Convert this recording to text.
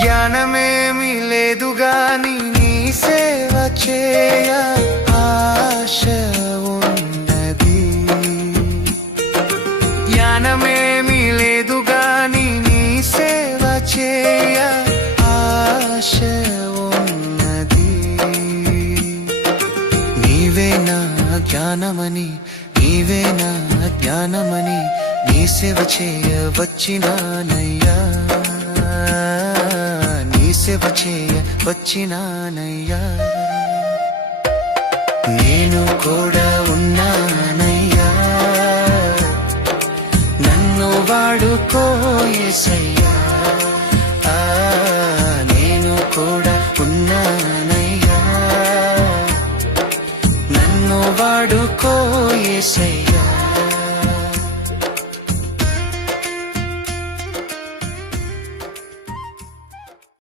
జ్ఞానమేమి లేదు గాని నీ సేవ చేయ ఆశ ఉన్నది. జ్ఞానమేమి లేదు గాని నీ సేవ చేయ ఆశ ఉన్నది. నీవే నా జ్ఞానమని, నీవే నా జ్ఞానమని నీ సేవ చేయ వచ్చినానయ్యా, నీ సేవ చేయ వచ్చినానయ్యా. నేను కూడా ఉన్నానయ్యా, నన్ను వాడుకో యేసయ్యా. నేను కూడా ఉన్నానయ్యా, నన్ను వాడుకో యేసయ్యా.